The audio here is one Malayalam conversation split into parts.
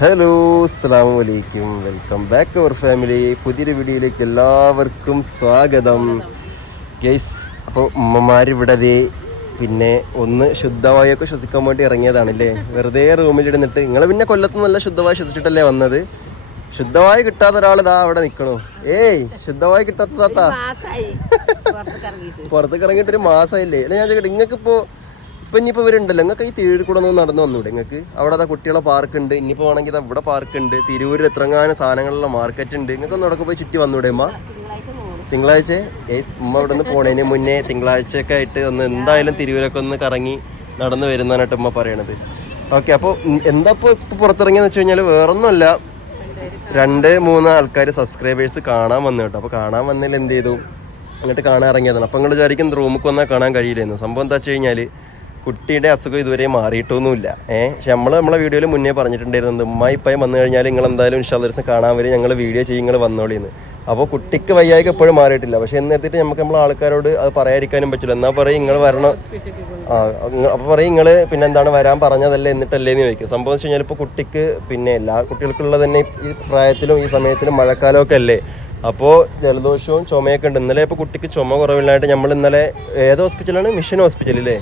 ഹലോ അസ്സാം വലൈക്കും വെൽക്കം ബാക്ക് അവർ ഫാമിലി. പുതിയൊരു വീഡിയോയിലേക്ക് എല്ലാവർക്കും സ്വാഗതം. ഗെയ്സ് അപ്പോൾ ദേ പിന്നെ ഒന്ന് ശുദ്ധവായൊക്കെ ശ്വസിക്കാൻ വേണ്ടി ഇറങ്ങിയതാണല്ലേ? വെറുതെ റൂമിലിരുന്നിട്ട്. നിങ്ങൾ പിന്നെ കൊല്ലത്ത് നല്ല ശുദ്ധവായ ശ്വസിച്ചിട്ടല്ലേ വന്നത്? ശുദ്ധവായ കിട്ടാത്ത ഒരാൾ ഇതാ അവിടെ നിൽക്കണു ഏയ് ശുദ്ധവായ കിട്ടാത്ത താത്ത. പുറത്തേക്ക് ഇറങ്ങിയിട്ട്. പുറത്തേക്ക് ഇറങ്ങിയിട്ട് ഒരു മാസമായില്ലേ അല്ല ഞാൻ ചോദിക്കട്ടെ നിങ്ങൾക്ക് ഇപ്പോൾ ഇപ്പം ഇനിയിപ്പോൾ ഇവരുണ്ടല്ലോ. നിങ്ങൾക്ക് ഈ തിരൂരിൽ കൂടെ ഒന്ന് നടന്നു വന്നൂടെ നിങ്ങൾക്ക് അവിടെ അതാ കുട്ടികളെ പാർക്ക് ഉണ്ട് ഇനിയിപ്പോൾ വേണമെങ്കിൽ ഇവിടെ പാർക്ക് ഉണ്ട് തിരൂരിൽ എത്രങ്ങാനും സാധനങ്ങളുള്ള മാർക്കറ്റ് ഉണ്ട് നിങ്ങൾക്ക് ഒന്ന് അവിടെ പോയി ചുറ്റി വന്നൂടെ അമ്മ തിങ്കളാഴ്ച? യേസ് ഉമ്മ ഇവിടെ നിന്ന് പോണതിന് മുന്നേ തിങ്കളാഴ്ചയൊക്കെ ആയിട്ട് ഒന്ന് എന്തായാലും തിരൂരൊക്കെ ഒന്ന് കറങ്ങി നടന്നു വരുന്നതായിട്ട് ഉമ്മ പറയണത്. ഓക്കെ അപ്പോൾ എന്താ ഇപ്പോൾ പുറത്തിറങ്ങിയെന്ന് വെച്ച് കഴിഞ്ഞാൽ വേറൊന്നുമല്ല. രണ്ട് മൂന്ന് ആൾക്കാർ സബ്സ്ക്രൈബേഴ്സ് കാണാൻ വന്നു കേട്ടോ. അപ്പോൾ കാണാൻ വന്നതിൽ എന്ത് ചെയ്തു? അങ്ങോട്ട് കാണാൻ ഇറങ്ങിയതാണ്. അപ്പോൾ നിങ്ങൾ വിചാരിക്കും റൂമിൽ വന്നാൽ കാണാൻ കഴിയില്ലായിരുന്നു സംഭവം എന്താ വെച്ച് കഴിഞ്ഞാൽ കുട്ടിയുടെ അസുഖം ഇതുവരെ മാറിയിട്ടൊന്നുമില്ല. ഏഹ് പക്ഷെ നമ്മൾ നമ്മളെ വീഡിയോയിൽ മുന്നേ പറഞ്ഞിട്ടുണ്ടായിരുന്നത് ഉമ്മ ഇപ്പം വന്നു കഴിഞ്ഞാൽ നിങ്ങൾ എന്തായാലും ഇൻഷാ ദിവസം കാണാൻ വരും ഞങ്ങൾ വീഡിയോ ചെയ്യും നിങ്ങൾ വന്നോളിന്ന്. അപ്പോൾ കുട്ടിക്ക് വയ്യായ്ക്ക് എപ്പോഴും മാറിയിട്ടില്ല. പക്ഷെ എന്നിട്ട് നമുക്ക് നമ്മൾ ആൾക്കാരോട് അത് പറയാതിരിക്കാനും പറ്റില്ല. എന്നാൽ പറയും നിങ്ങൾ വരണം. ആ അപ്പോൾ പറയും നിങ്ങൾ പിന്നെ എന്താണ് വരാൻ പറഞ്ഞതല്ലേ എന്നിട്ടല്ലേ എന്ന് ചോദിക്കും. സംഭവം വെച്ച് കഴിഞ്ഞാൽ ഇപ്പോൾ കുട്ടിക്ക് പിന്നെ എല്ലാ കുട്ടികൾക്കുള്ള തന്നെ ഈ പ്രായത്തിലും ഈ സമയത്തിലും മഴക്കാലമൊക്കെ അല്ലേ? അപ്പോൾ ജലദോഷവും ചുമയൊക്കെ ഉണ്ട്. ഇന്നലെ ഇപ്പോൾ കുട്ടിക്ക് ചുമ കുറവില്ലായിട്ട് നമ്മൾ ഇന്നലെ ഏത് ഹോസ്പിറ്റലാണ് മിഷൻ ഹോസ്പിറ്റലില്ലേ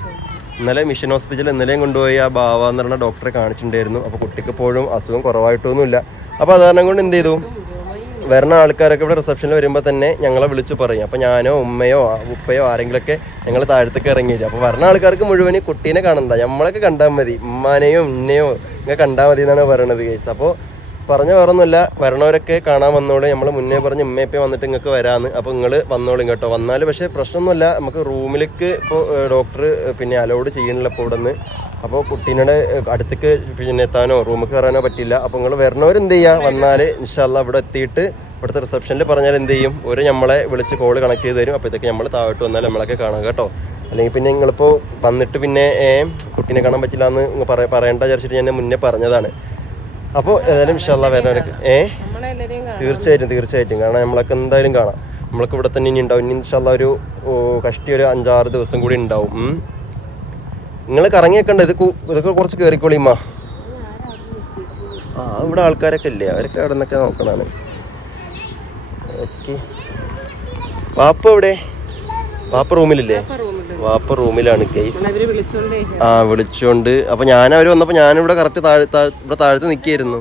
ഇന്നലെ മിഷൻ ഹോസ്പിറ്റലിൽ ഇന്നലെയും കൊണ്ടുപോയി ആ ബാവ എന്ന് പറഞ്ഞ ഡോക്ടറെ കാണിച്ചിട്ടുണ്ടായിരുന്നു. അപ്പോൾ കുട്ടിക്ക് ഇപ്പോഴും അസുഖം കുറവായിട്ടൊന്നുമില്ല. അപ്പോൾ അത് കാരണം കൊണ്ട് എന്ത് ചെയ്തു? വരുന്ന ആൾക്കാരൊക്കെ ഇവിടെ റിസപ്ഷനിൽ വരുമ്പോൾ തന്നെ ഞങ്ങളെ വിളിച്ച് പറയും. അപ്പോൾ ഞാനോ ഉമ്മയോ ഉപ്പയോ ആരെങ്കിലുമൊക്കെ ഞങ്ങൾ താഴത്തേക്ക് ഇറങ്ങി വരും അപ്പോൾ വരുന്ന ആൾക്കാർക്ക് മുഴുവൻ കുട്ടീനെ കാണണ്ട. നമ്മളൊക്കെ കണ്ടാൽ മതി. ഉമ്മാനെയോ ഉന്നയോ ഇങ്ങനെ കണ്ടാൽ മതി എന്നാണ് പറയണത് കേസ് അപ്പോൾ പറഞ്ഞ വേറൊന്നുമില്ല വരണവരൊക്കെ കാണാൻ വന്നോളൂ. നമ്മൾ മുന്നേ പറഞ്ഞ് ഉമ്മയപ്പേ വന്നിട്ട് നിങ്ങൾക്ക് വരാമെന്ന് അപ്പോൾ നിങ്ങൾ വന്നോളും കേട്ടോ. വന്നാൽ പക്ഷേ പ്രശ്നമൊന്നുമില്ല. നമുക്ക് റൂമിലേക്ക് ഇപ്പോൾ ഡോക്ടർ പിന്നെ അലോഡ് ചെയ്യണില്ല ഇപ്പോൾ ഇവിടെ നിന്ന് അപ്പോൾ കുട്ടീനെ അടുത്തേക്ക് പിന്നെ എത്താനോ റൂമിൽ കയറാനോ പറ്റില്ല അപ്പോൾ നിങ്ങൾ വരണവരെന്ത് ചെയ്യുക വന്നാൽ ഇൻഷാല്ല ഇവിടെ എത്തിയിട്ട് ഇവിടുത്തെ റിസപ്ഷനിൽ പറഞ്ഞാൽ എന്ത് ചെയ്യും? ഒരു നമ്മളെ വിളിച്ച് കോൾ കണക്ട് ചെയ്ത് തരും. അപ്പോൾ ഇതൊക്കെ നമ്മൾ താഴോട്ട് വന്നാൽ നമ്മളൊക്കെ കാണാം കേട്ടോ. അല്ലെങ്കിൽ പിന്നെ നിങ്ങളിപ്പോൾ വന്നിട്ട് പിന്നെ കുട്ടീനെ കാണാൻ പറ്റില്ല എന്ന് പറ പറയേണ്ട വിചാരിച്ചിട്ട് ഞാൻ മുന്നേ പറഞ്ഞതാണ്. അപ്പോൾ ഏതായാലും ഇൻഷാല്ല വരാനൊക്കെ ഏ? തീർച്ചയായിട്ടും തീർച്ചയായിട്ടും. കാരണം നമ്മളൊക്കെ എന്തായാലും കാണാം. നമ്മൾക്ക് ഇവിടെ തന്നെ ഇനി ഉണ്ടാവും. ഇനി ഇൻഷാല്ല ഒരു കഷ്ടി ഒരു അഞ്ചാറ് ദിവസം കൂടി ഉണ്ടാവും. നിങ്ങൾ കറങ്ങിയൊക്കെ ഇത് ഇതൊക്കെ കുറച്ച് കയറിക്കോളിമ്മ ആ ഇവിടെ ആൾക്കാരൊക്കെ ഇല്ലേ? അവരൊക്കെ അവിടെ നിന്നൊക്കെ നോക്കണാണ്. ഓക്കെ. വാപ്പ എവിടെ? വാപ്പ റൂമിലില്ലേ? വാപ്പ റൂമിലാണ് കേസ് ആ വിളിച്ചോണ്ട്. അപ്പൊ ഞാൻ അവർ വന്നപ്പോ ഞാനിവിടെ കറക്റ്റ് താഴെ ഇവിടെ താഴത്ത് നിൽക്കായിരുന്നു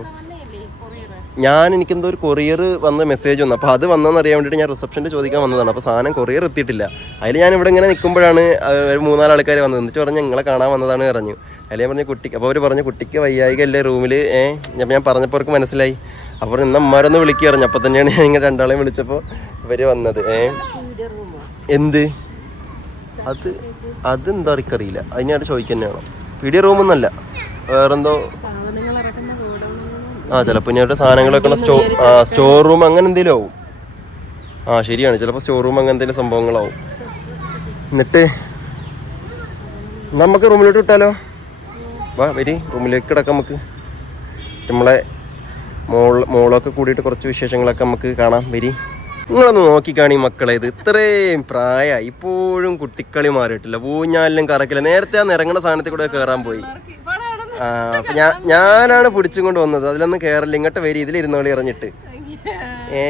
ഞാൻ എനിക്കെന്തോ ഒരു കൊറിയർ വന്ന മെസ്സേജ് വന്നു. അപ്പോൾ അത് വന്നതെന്ന് അറിയാൻ വേണ്ടിയിട്ട് ഞാൻ റിസപ്ഷനിൽ ചോദിക്കാൻ വന്നതാണ്. അപ്പോൾ സാധനം കൊറിയർ എത്തിയിട്ടില്ല. അതിൽ ഞാൻ ഇവിടെ ഇങ്ങനെ നിൽക്കുമ്പോഴാണ് മൂന്നാൽ ആൾക്കാർ വന്നത്. എന്നിട്ട് പറഞ്ഞ് നിങ്ങളെ കാണാൻ വന്നതാണ് പറഞ്ഞു. അതിൽ ഞാൻ പറഞ്ഞു കുട്ടിക്ക് അപ്പോൾ അവർ പറഞ്ഞു കുട്ടിക്ക് വയ്യായികല്ലേ റൂമിൽ ഏഹ് ഞാൻ പറഞ്ഞപ്പോർക്ക് പറഞ്ഞപ്പോൾ അവർക്ക് മനസ്സിലായി. അപ്പോൾ ഇന്ന് അമ്മമാരൊന്ന് വിളിക്കുക പറഞ്ഞു. അപ്പോൾ തന്നെയാണ് ഞാൻ ഇങ്ങനെ രണ്ടാളെയും വിളിച്ചപ്പോൾ ഇവർ വന്നത്. ഏഹ് എന്ത്? അത് അതെന്താ അറിയില്ല അതിനായിട്ട് ചോദിക്കുക വേണം പീഡിയ റൂമൊന്നല്ല വേറെന്തോ? ആ ചിലപ്പോൾ ഇനി അവരുടെ സാധനങ്ങൾ വെക്കണ സ്റ്റോ ആ സ്റ്റോർ റൂം അങ്ങനെ എന്തെങ്കിലും ആവും. ആ ശരിയാണ്. ചിലപ്പോൾ സ്റ്റോർ റൂം അങ്ങനെ എന്തെങ്കിലും സംഭവങ്ങളാവും. എന്നിട്ട് നമുക്ക് റൂമിലോട്ട് വിട്ടാലോ? വാ വരി. റൂമിലേക്ക് കിടക്കാം നമുക്ക്. നമ്മളെ മോൾ മോളൊക്കെ കൂടിയിട്ട് കുറച്ച് വിശേഷങ്ങളൊക്കെ നമുക്ക് കാണാം. വരി. നിങ്ങളൊന്ന് നോക്കിക്കാണി മക്കളെ ഇത് ഇത്രയും പ്രായ ഇപ്പോഴും കുട്ടിക്കളി മാറിയിട്ടില്ല പൂഞ്ഞാലിലും കറക്കില്ല. നേരത്തെ ആ നിറങ്ങണ സാധനത്തിൽ കൂടെ കയറാൻ പോയി. ആ അപ്പൊ ഞാൻ ഞാനാണ് പിടിച്ചും കൊണ്ട് വന്നത്. അതിലൊന്നും കയറില്ല ഇങ്ങോട്ട് വരി. ഇതിലിരുന്നോളി ഇറഞ്ഞിട്ട്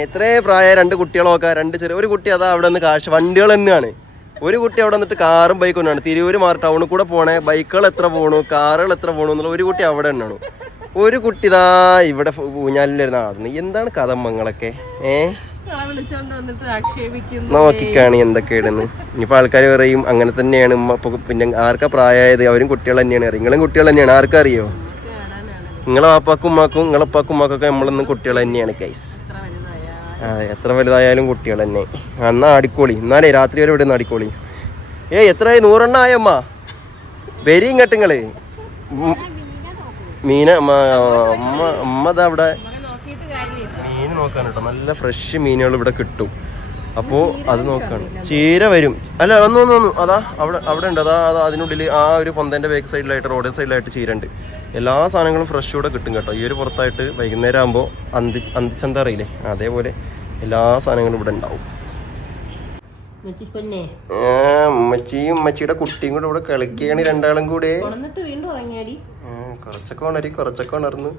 ഇത്രേ പ്രായ രണ്ട് കുട്ടികളൊക്കെ രണ്ട് ചെറിയ ഒരു കുട്ടി അതാ അവിടെ നിന്ന് കാശ് വണ്ടികൾ തന്നെയാണ്. ഒരു കുട്ടി അവിടെ നിന്നിട്ട് കാറും ബൈക്കും തന്നെയാണ്. തിരൂര് മാറി ടൗണിൽ കൂടെ പോണേ. ബൈക്കുകൾ എത്ര പോണു? കാറുകൾ എത്ര പോണു എന്നുള്ള ഒരു കുട്ടി അവിടെ തന്നെയാണ്. ഒരു കുട്ടി ഇതാ ഇവിടെ ഊഞ്ഞാലിലിരുന്ന് ആടുന്നു എന്താണ് കഥ മങ്ങളൊക്കെ നോക്കിക്കാണി എന്തൊക്കെയാണെന്ന്. ഇനിയിപ്പോൾ ആൾക്കാർ പറയും അങ്ങനെ തന്നെയാണ് ഉമ്മ. അപ്പോൾ പിന്നെ ആർക്കാ പ്രായമായത് അവരും കുട്ടികൾ തന്നെയാണ് നിങ്ങളും കുട്ടികൾ തന്നെയാണ്. ആർക്കാ അറിയോ നമുക്ക് നിങ്ങളെ വാപ്പാക്കും ഉമ്മാക്കും നിങ്ങളെ ഉപ്പാക്കും ഉമ്മാക്കൊക്കെ നമ്മളൊന്നും കുട്ടികൾ തന്നെയാണ് കൈസ് അതെ എത്ര വലുതായാലും കുട്ടികൾ തന്നെ. എന്നാ അടിക്കോളി. എന്നാലേ രാത്രി വരെ ഇവിടെ നിന്ന് അടിക്കോളി. ഏയ് എത്രയായി? നൂറെണ്ണ ആയമ്മ വരി ഇങ്ങോട്ട് മീന അമ്മ അമ്മ അമ്മ അവിടെ നോക്കാൻ കേട്ടോ. നല്ല ഫ്രഷ് മീനുകൾ ഇവിടെ കിട്ടും. അപ്പോൾ അത് നോക്കാണ്. ചീര വരും. അല്ല ഒന്ന് ഒന്ന് ഒന്ന് അതാ അവിടെ അവിടെ ഉണ്ട്. അതാ അതാ അതിനുള്ളിൽ ആ ഒരു പൊന്തന്റെ ബേക്ക് സൈഡിലായിട്ട് റോഡ് സൈഡിലായിട്ട് ചീര ഉണ്ട്. എല്ലാ സാധനങ്ങളും ഫ്രഷ് ഇവിടെ കിട്ടും കേട്ടോ. ഈ ഒരു പുറത്തായിട്ട് വൈകുന്നേരം ആകുമ്പോൾ അന്തി അന്തിച്ചന്ത അറിയില്ലേ? അതേപോലെ എല്ലാ സാധനങ്ങളും ഇവിടെ ഉണ്ടാവും. ഉമ്മച്ചിയും ഉമ്മച്ചിയുടെ കുട്ടിയും കൂടെ ഇവിടെ കളിക്കുകയാണ് രണ്ടാളും കൂടെ. കുറച്ചൊക്കെ ഉണരി കുറച്ചൊക്കെ ഉണർന്ന്.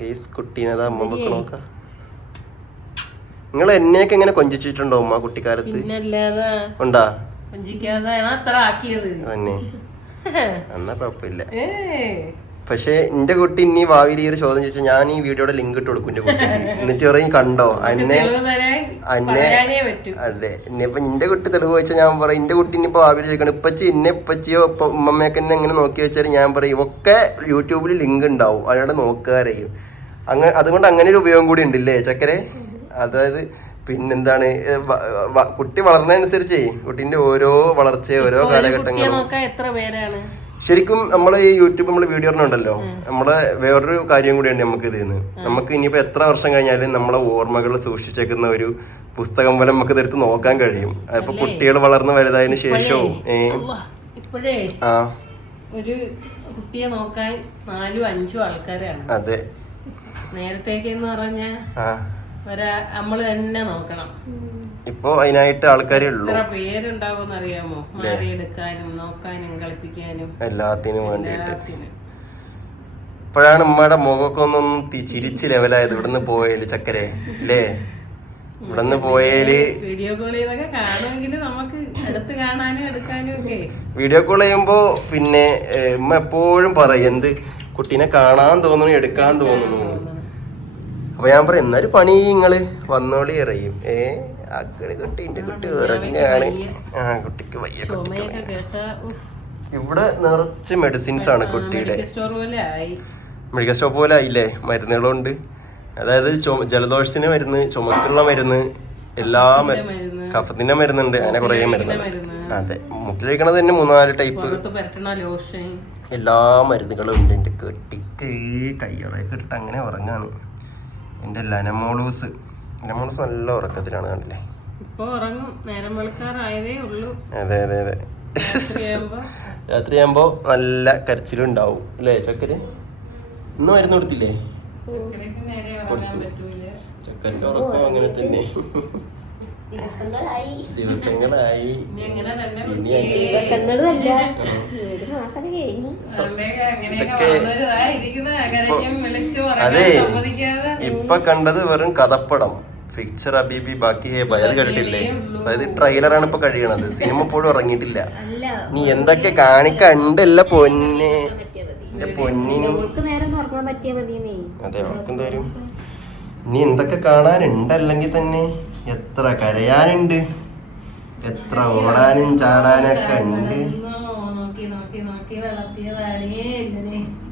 ഗേസ് കുട്ടീനതാ അമ്മ നോക്ക. നിങ്ങൾ എന്നെയൊക്കെ എങ്ങനെ കൊഞ്ചിച്ചിട്ടുണ്ടോ ഉമ്മ കുട്ടിക്കാലത്ത്? ഉണ്ടാ? തന്നെ എന്നാ കുഴപ്പമില്ല. പക്ഷെ എന്റെ കുട്ടി ഇനി ഭാവിയിൽ ഈ ഒരു ചോദ്യം ചോദിച്ചാൽ ഞാൻ ഈ വീഡിയോടെ ലിങ്ക് ഇട്ട് കൊടുക്കും എന്റെ കുട്ടിക്ക്. എന്നിട്ട് പറയും കണ്ടോ? അന്നെ അന്നെ അതെ. ഇനിയിപ്പൊ നിന്റെ കുട്ടി തെളിവ് വെച്ചാൽ ഞാൻ പറയും എന്റെ കുട്ടി ഇനിയിപ്പോ ഭാവിയിൽ ചോദിക്കണം. ഇപ്പച്ചി എന്നെ ഇപ്പച്ചിയോ ഇപ്പൊ ഉമ്മമ്മയൊക്കെ എന്നെ എങ്ങനെ നോക്കി വെച്ചാൽ ഞാൻ പറയും ഒക്കെ യൂട്യൂബിൽ ലിങ്ക് ഉണ്ടാവും അതിനോട് നോക്കാരെയും. അങ്ങ അതുകൊണ്ട് അങ്ങനെ ഒരു ഉപയോഗം കൂടി ഉണ്ടല്ലേ ചക്കരെ? അതായത് പിന്നെന്താണ് കുട്ടി വളർന്നതനുസരിച്ചേ കുട്ടീന്റെ ഓരോ വളർച്ച ഓരോ കാലഘട്ടങ്ങളും. ശരിക്കും നമ്മൾ ഈ യൂട്യൂബ് നമ്മൾ വീഡിയോ ഉണ്ടല്ലോ നമ്മളെ വേറൊരു കാര്യം കൂടിയാണ് നമുക്ക് ഇതിന്ന് നമുക്ക് ഇനിയിപ്പോ എത്ര വർഷം കഴിഞ്ഞാലും നമ്മളെ ഓർമ്മകൾ സൂക്ഷിച്ചേക്കുന്ന ഒരു പുസ്തകം പോലെ നമുക്ക് ഇതെടുത്ത് നോക്കാൻ കഴിയും. അതിപ്പോ കുട്ടികൾ വളർന്നു വലുതായതിനു ശേഷവും ആ. ഒരു കുട്ടിയെ നോക്കാൻ നാലും അഞ്ചും ആൾക്കാരാണ്. അതെ. നേരത്തേക്ക് എന്ന് പറഞ്ഞാ തന്നെ നോക്കണം. ഇപ്പൊ അതിനായിട്ട് ആൾക്കാരേ ഉള്ളൂ. പേരുണ്ടാവും അറിയാമോ? മാറിയെടുക്കാനും നോക്കാനും കളിപ്പിക്കാനും. എല്ലാത്തിനും വേണ്ടിട്ട് ഇപ്പോഴാണ് ഉമ്മയുടെ മുഖമൊക്കെ ഒന്നൊന്നും തി- ചിരിച്ച് ലെവലായത്. ഇവിടുന്ന് പോയേൽ ചക്കരെ. അല്ലേ ഇവിടുന്ന് പോയേൽ വീഡിയോ കോൾ ചെയ്തൊക്കെ കാണുമെങ്കിൽ നമുക്ക് അടുത്ത് കാണാനും എടുക്കാനും ഒക്കെ. വീഡിയോ കോൾ ചെയ്യുമ്പോ പിന്നെ ഉമ്മ എപ്പോഴും പറയും എന്ത് കുട്ടീനെ കാണാൻ തോന്നുന്നു എടുക്കാൻ തോന്നുന്നു. അപ്പൊ ഞാൻ പറയും എന്നൊരു പണി നിങ്ങൾ വന്നോളി എറിയും ഏ അക്കടി കുട്ടി എന്റെ കുട്ടി ഇറങ്ങാണ് ആ കുട്ടിക്ക് വയ്യ കുട്ടിക്ക് ഇവിടെ നിറച്ച് മെഡിസിൻസ് ആണ് കുട്ടിയുടെ. മെഡിക്കൽ സ്റ്റോർ പോലെ സ്റ്റോപ്പ് ആയില്ലേ? മരുന്നുകളുണ്ട്. അതായത് ജലദോഷത്തിന് മരുന്ന് ചുമക്കുള്ള മരുന്ന് എല്ലാ മരുന്ന്. കഫത്തിന്റെ മരുന്നുണ്ട്. അങ്ങനെ കുറേ മരുന്നുണ്ട് മരുന്ന്. അതെ. മുക്കിൽ തന്നെ മൂന്നാൽ ടൈപ്പ് എല്ലാ മരുന്നുകളും ഉണ്ട്. എന്റെ കെട്ടിക്ക് കയ്യുറയൊക്കെ ഇട്ടിട്ട് അങ്ങനെ ഉറങ്ങാണ്. എന്റെ ലനമോളൂസ് ലനമോളൂസ് നല്ല ഉറക്കത്തിലാണ് കണ്ടില്ലേ? ഉറങ്ങും. നേരം വെളുക്കാറായതേ ഉള്ളൂ. അതെ അതെ അതെ. രാത്രി രാത്രിയാകുമ്പോൾ നല്ല കരച്ചിലുണ്ടാവും അല്ലേ ചക്കര് ഇന്ന് മരുന്ന് കൊടുത്തില്ലേ? ചക്കരന്റെ ഉറക്കം അങ്ങനെ തന്നെ. ദിവസങ്ങളായി. ഇനി ദിവസങ്ങളും അല്ല ഒരു മാസം കഴിഞ്ഞു. അതെ. ഇപ്പൊ കണ്ടത് വെറും കഥപ്പടം. ഫിക്ചർ അബീബി ബാക്കി ഹേ അത് കണ്ടിട്ടില്ലേ? അതായത് ട്രെയിലറാണ് ഇപ്പൊ കഴിയണത്. സിനിമ ഇപ്പോഴും ഇറങ്ങിയിട്ടില്ല നീ എന്തൊക്കെ കാണിക്കണ്ടല്ല പൊന്നെ. പൊന്നിന് അതെ അവർക്ക് എന്തായാലും നീ എന്തൊക്കെ കാണാനുണ്ടല്ലെങ്കിൽ തന്നെ? എത്ര കരയാനുണ്ട്? എത്ര ഓടാനും ചാടാനൊക്കെ ഉണ്ട്?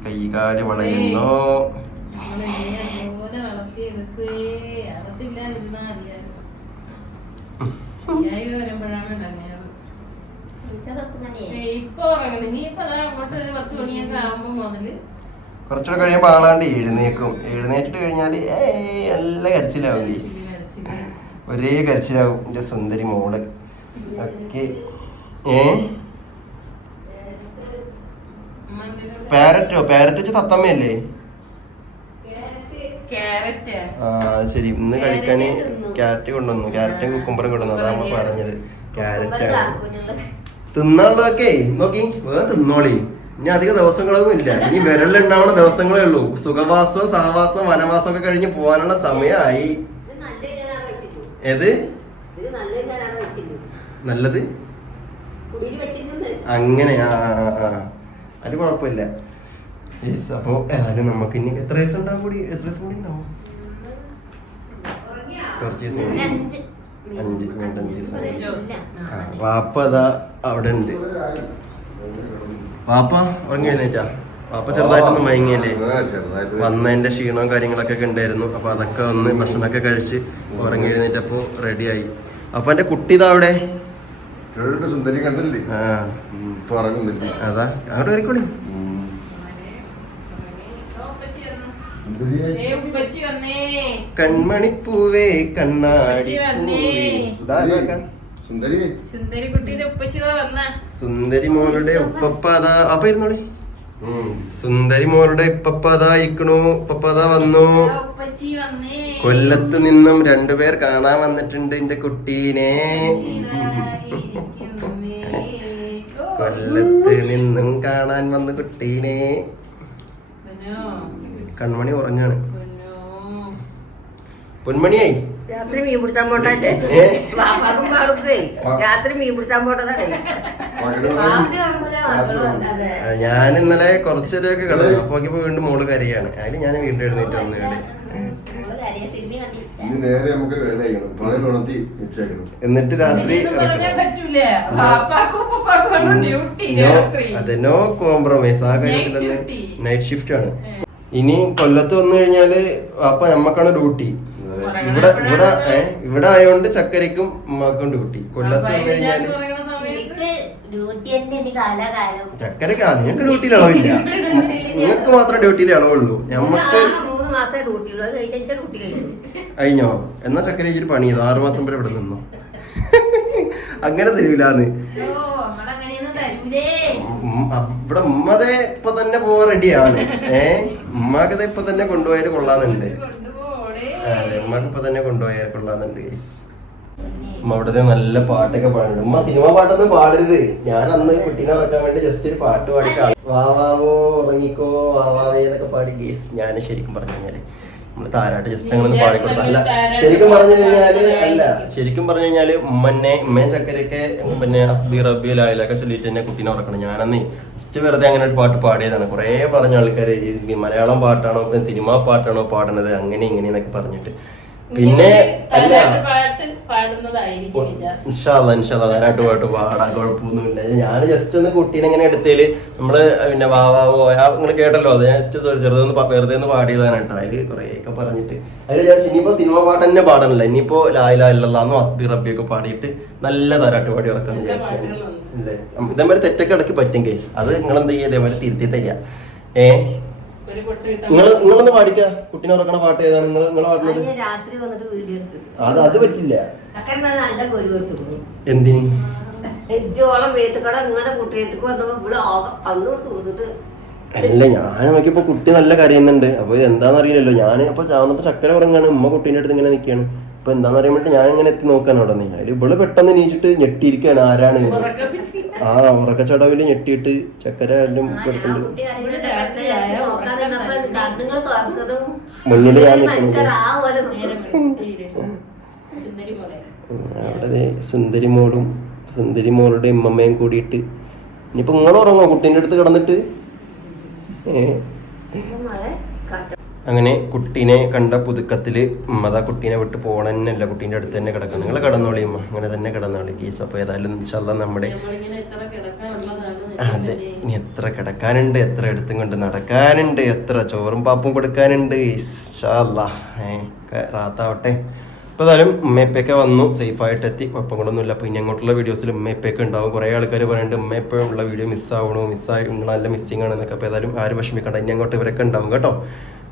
കൈകാൽ വളരുന്നു കഴിയുമ്പോ കുറച്ചുകൂടെ കഴിയുമ്പോൾ ആളാണ്ട് എഴുന്നേക്കും. എഴുന്നേറ്റിട്ട് കഴിഞ്ഞാൽ ഏ നല്ല കരച്ചിലാവും. ഒരേ കരച്ചിലാവും എന്റെ സുന്ദരി മോൾ. ഒക്കെ ഏ? പാരറ്റോ? പാരറ്റ് വെച്ച് തത്തമ്മയല്ലേ? ആ ശരി. ഇന്ന് കഴിക്കാന് ക്യാരറ്റ് കൊണ്ടുവന്നു. ക്യാരറ്റും കുക്കുമ്പറും കൊണ്ടുവന്നു. അതാ നമ്മൾ പറഞ്ഞത്. ക്യാരറ്റ് തിന്നാളൊക്കെ തിന്നാനുള്ളതൊക്കെ നോക്കി. വേറെ തിന്നോളി. ഇനി അധിക ദിവസങ്ങളൊന്നും ഇല്ല. ഇനി വിരലുണ്ടാവുന്ന ദിവസങ്ങളേ ഉള്ളൂ. സുഖവാസവും സഹവാസവും വനവാസവും ഒക്കെ കഴിഞ്ഞ് പോകാനുള്ള സമയമായി. ഏത്? നല്ലത്? അങ്ങനെ ആ ആ, ആ അത് കുഴപ്പമില്ല. Yes, അപ്പോ ഏതായാലും നമുക്ക് ഇനി എത്ര ദിവസം ഉണ്ടാവും കൂടി എത്ര ദിവസം കൂടി ഉണ്ടാവും? കുറച്ച് ദിവസം. അഞ്ച്. രണ്ട് അഞ്ച് ദിവസം വാപ്പ അതാ അവിടെ ഉണ്ട്. വാപ്പ ഉറങ്ങി എഴുന്നേറ്റാ? വാപ്പ ചെറുതായിട്ടൊന്ന് മയങ്ങിയല്ലേ? വന്നതിന്റെ ക്ഷീണവും കാര്യങ്ങളൊക്കെ ഉണ്ടായിരുന്നു. അപ്പൊ അതൊക്കെ വന്ന് ഭക്ഷണമൊക്കെ കഴിച്ച് ഉറങ്ങി എഴുന്നേറ്റപ്പോ റെഡിയായി അപ്പൊ എന്റെ കുട്ടി ഇതാ അവിടെ? സുന്ദരി കണ്ടില്ലേ? അതാ അങ്ങോട്ട് കയറിക്കോളി ഉം. ഓ, ഉപ്പച്ചി വന്നു. സുന്ദരിയായി. ഉപ്പച്ചി വന്നേ. കൺമണിപ്പൂവേ കണ്ണാടി. സുന്ദരി? സുന്ദരി കുട്ടീന്റെ ഉപ്പച്ചി ദാ വന്ന. സുന്ദരി മോളുടെ ഉപ്പപ്പ അതാ. അപ്പൊ ഇരുന്നോളി. സുന്ദരി മോളുടെ ഇപ്പപ്പതായിരിക്കണു ഇപ്പപ്പതാ വന്നു. കൊല്ലത്തു നിന്നും രണ്ടുപേർ കാണാൻ വന്നിട്ടുണ്ട് എന്റെ കുട്ടീനെ. കൊല്ലത്ത് നിന്നും കാണാൻ വന്ന കുട്ടീനെ. കൺമണി ഉറങ്ങാണ്. പൊന്നോ. പൊന്മണിയായി. രാത്രി മീൻ പിടിച്ചാൻ പോട്ടെ രാത്രി മീൻ പിടിച്ചാൻ പോട്ടതാണ്. ഞാൻ ഇന്നലെ കുറച്ചേരൊക്കെ കിടന്നു അപ്പൊ നോക്കിയപ്പോ വീണ്ടും മോൾ കരയാണ്. അതിന് ഞാൻ വീണ്ടും എഴുന്നേറ്റ് വന്നു ഇവിടെ എന്നിട്ട് രാത്രി അതെ നോ കോംപ്രമൈസ്. ആ കാര്യത്തിലൊന്ന് നൈറ്റ് ഷിഫ്റ്റ് ആണ്. ഇനി കൊല്ലത്ത് വന്നു കഴിഞ്ഞാൽ അപ്പൊ നമ്മക്കാണ് ഡ്യൂട്ടി. ഇവിടെ ഇവിടെ ഇവിടെ ആയതുകൊണ്ട് ചക്കരക്കും ഉമ്മാക്കും ഡ്യൂട്ടി. കൊല്ലത്ത് വന്നു കഴിഞ്ഞാൽ ചക്കരക്ക് നിങ്ങൾക്ക് ഡ്യൂട്ടിയിൽ അളവില്ല. നിങ്ങൾക്ക് മാത്രം ഡ്യൂട്ടിയിൽ അളവുള്ളൂ. ഞമ്മക്ക് കഴിഞ്ഞ. എന്നാ ചക്കര ഒരു പണി. ആറു മാസം വരെ ഇവിടെ നിന്നു. അങ്ങനെ തരൂലാന്ന്. ഇവിടെ ഉമ്മതെ ഇപ്പൊ തന്നെ പോവാൻ റെഡിയാണ്. ഏ? ഉമ്മാക്കത് ഇപ്പൊ തന്നെ കൊണ്ടുപോയാൽ കൊള്ളാന്നുണ്ട്. അതെ ഉമ്മാക്ക് ഇപ്പൊ തന്നെ കൊണ്ടുപോയാൽ കൊള്ളാന്നുണ്ട് guys. അവിടുത്തെ നല്ല പാട്ടൊക്കെ പാടുന്നുണ്ട്. ഉമ്മ സിനിമ പാട്ടൊന്നും പാടരുത്. ഞാൻ അന്ന് കുട്ടീനെ ഉറക്കാൻ വേണ്ടി ജസ്റ്റ് ഒരു പാട്ട് പാടി കാണും വാവാവോ ഉറങ്ങിക്കോ വാവാവേ എന്നൊക്കെ പാടി. ഗേസ് ഞാൻ ശരിക്കും പറഞ്ഞു കഴിഞ്ഞാൽ നമ്മൾ താരാട്ട് ജസ്റ്റ് അങ്ങനെ പാടി അല്ല ശരിക്കും പറഞ്ഞു കഴിഞ്ഞാൽ അല്ല ശരിക്കും പറഞ്ഞു കഴിഞ്ഞാൽ ഉമ്മന്നെ ഉമ്മയും ചക്കരയൊക്കെ പിന്നെ അസ്ബി റബി ലായലൊക്കെ ചൊല്ലിട്ട് എന്നെ കുട്ടീനെ ഉറക്കണം. ഞാനന്ന് ജസ്റ്റ് വെറുതെ അങ്ങനെ ഒരു പാട്ട് പാടിയതാണ്. കുറേ പറഞ്ഞ ആൾക്കാര് ഈ മലയാളം പാട്ടാണോ സിനിമ സിനിമാ പാട്ടാണോ പാടുന്നത് അങ്ങനെ ഇങ്ങനെ എന്നൊക്കെ പറഞ്ഞിട്ട്. പിന്നെ അല്ല താരാട്ട് പാട്ട് പാടാൻ കുഴപ്പമൊന്നുമില്ല. ഞാൻ ജസ്റ്റ് ഒന്ന് കുട്ടീനെ ഇങ്ങനെ എടുത്തേൽ നമ്മൾ പിന്നെ വാവാവോ നിങ്ങൾ കേട്ടല്ലോ. അത് ഞാൻ ജസ്റ്റ് ചെറുതൊന്ന് വെറുതെ ഒന്ന് പാടിയതാണ് കേട്ടോ അതിൽ കുറേയൊക്കെ പറഞ്ഞിട്ട്. അതിൽ ഞാൻ ഇനിയിപ്പോ സിനിമ പാട്ട് തന്നെ പാടണില്ല. ഇനിയിപ്പോ ലായില ഇല്ലെന്നു അസ്ബി റബ്ബിയൊക്കെ പാടിയിട്ട് നല്ല ധാരാട്ട് പാടി ഇറക്കാന്ന് വിചാരിച്ചു. ഇതേമാതിരി തെറ്റൊക്കെ ഇടയ്ക്ക് പറ്റും കേസ് അത് നിങ്ങൾ എന്ത് ചെയ്യുക ഇതേമാതിരി തിരുത്തി തരിക. ഏഹ് നിങ്ങൾ നിങ്ങളൊന്ന് പാടിക്ക. കുട്ടീനെ ഉറക്കണ പാട്ട് ഏതാണ്? നിങ്ങൾ നിങ്ങൾ പാടുന്നത് രാത്രി വന്നിട്ട് വീഡിയോ അത് അത് പറ്റില്ല. എന്തിന്? വേത്തുക്കട ഇങ്ങനെ കുട്ടിയത്തേക്ക് വന്നപ്പോ ഇവിടെ ആകെ കണ്ണു കൊടുത്തിട്ട് അല്ല ഞാൻ നോക്കിയപ്പോ കുട്ടി നല്ല കരയുന്നുണ്ട്. അപ്പൊ ഇത് എന്താന്ന് അറിയില്ലല്ലോ. ഞാൻ അപ്പൊ ചാവുന്നപ്പോ ചക്കര ഉറങ്ങാണ്. ഉമ്മ കുട്ടീന്റെ അടുത്ത് ഇങ്ങനെ നിൽക്കുകയാണ് അപ്പൊ എന്താന്ന് അറിയാൻ വേണ്ടി ഞാൻ ഇങ്ങനെ എത്തി നോക്കാൻ അവിടെ നിന്ന്. അതിൽ ഇവൾ പെട്ടെന്ന് നീച്ചിട്ട് ഞെട്ടിയിരിക്കുകയാണ് ആരാണ്. ആ ഉറക്കച്ചടവിൽ ഞെട്ടിയിട്ട് ചക്കര എല്ലാം എടുത്തിട്ടുണ്ട് തുറന്നതും മുന്നിൽ ഞാൻ മനുഷ്യർ ആ പോലെ അവിടെ സുന്ദരി മോളും സുന്ദരി മോളുടെ ഉമ്മമ്മയും കൂടിയിട്ട് ഇനിയിപ്പോ നിങ്ങൾ ഉറങ്ങോ? കുട്ടീന്റെ അടുത്ത് കിടന്നിട്ട്? അങ്ങനെ കുട്ടീനെ കണ്ട പുതുക്കത്തിൽ ഉമ്മതാ കുട്ടീനെ വിട്ട് പോകണമെന്നല്ല കുട്ടീന്റെ അടുത്ത് തന്നെ കിടക്കണം. നിങ്ങൾ കിടന്നോളി ഉമ്മ. അങ്ങനെ തന്നെ കിടന്നോളി. ഗീസ് അപ്പോൾ ഏതായാലും നമ്മുടെ അതെ. ഇനി എത്ര കിടക്കാനുണ്ട് എത്ര എടുത്തും കൊണ്ട് നടക്കാനുണ്ട് എത്ര ചോറും പാപ്പും കൊടുക്കാനുണ്ട്. റാത്താവട്ടെ. ഇപ്പോൾ ഏതായാലും ഉമ്മയപ്പൊക്കെ വന്നു സേഫായിട്ട് എത്തി കുഴപ്പങ്ങളൊന്നുമില്ല. അപ്പോൾ ഇനി അങ്ങോട്ടുള്ള വീഡിയോസിൽ ഉമ്മയപ്പൊക്കെ ഉണ്ടാവും. കുറേ ആൾക്കാർ പറയുന്നുണ്ട് ഉമ്മയപ്പോഴും വീഡിയോ മിസ്സാവണോ മിസ്സായി നല്ല മിസ്സിങ് ആണെന്നൊക്കെ. അപ്പോൾ ഏതായാലും ആരും വിഷമിക്കണ്ട ഇനി അങ്ങോട്ട് ഇവരൊക്കെ ഉണ്ടാവും കേട്ടോ.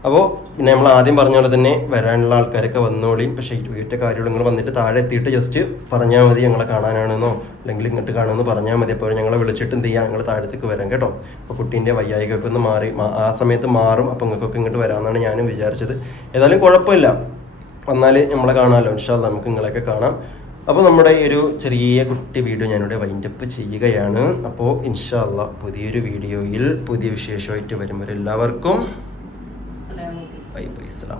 അപ്പോൾ പിന്നെ നമ്മൾ ആദ്യം പറഞ്ഞ പോലെ തന്നെ വരാനുള്ള ആൾക്കാരൊക്കെ വന്നോളിയും. പക്ഷേ വീട്ടിലെ കാര്യങ്ങൾ നിങ്ങൾ വന്നിട്ട് താഴെ എത്തിയിട്ട് ജസ്റ്റ് പറഞ്ഞാൽ മതി ഞങ്ങളെ കാണാനാണെന്നോ അല്ലെങ്കിൽ ഇങ്ങോട്ട് കാണുമെന്ന് പറഞ്ഞാൽ മതി. അപ്പോൾ ഞങ്ങളെ വിളിച്ചിട്ട് എന്ത് ചെയ്യാം? ഞങ്ങൾ താഴത്തേക്ക് വരാം കേട്ടോ. അപ്പോൾ കുട്ടീന്റെ വയ്യായികൊക്കെ ഒന്ന് മാറി ആ സമയത്ത് മാറും. അപ്പോൾ നിങ്ങൾക്കൊക്കെ ഇങ്ങോട്ട് വരാമെന്നാണ് ഞാനും വിചാരിച്ചത്. ഏതായാലും കുഴപ്പമില്ല. വന്നാൽ നമ്മളെ കാണാമല്ലോ ഇൻഷാല്ല നമുക്ക് നിങ്ങളെയൊക്കെ കാണാം. അപ്പോൾ നമ്മുടെ ഈ ഒരു ചെറിയ കുട്ടി വീഡിയോ ഞാനിവിടെ വൈൻഡപ്പ് ചെയ്യുകയാണ്. അപ്പോൾ ഇൻഷാല്ല പുതിയൊരു വീഡിയോയിൽ പുതിയ വിശേഷമായിട്ട് വരുമ്പോൾ എല്ലാവർക്കും 哎，死了。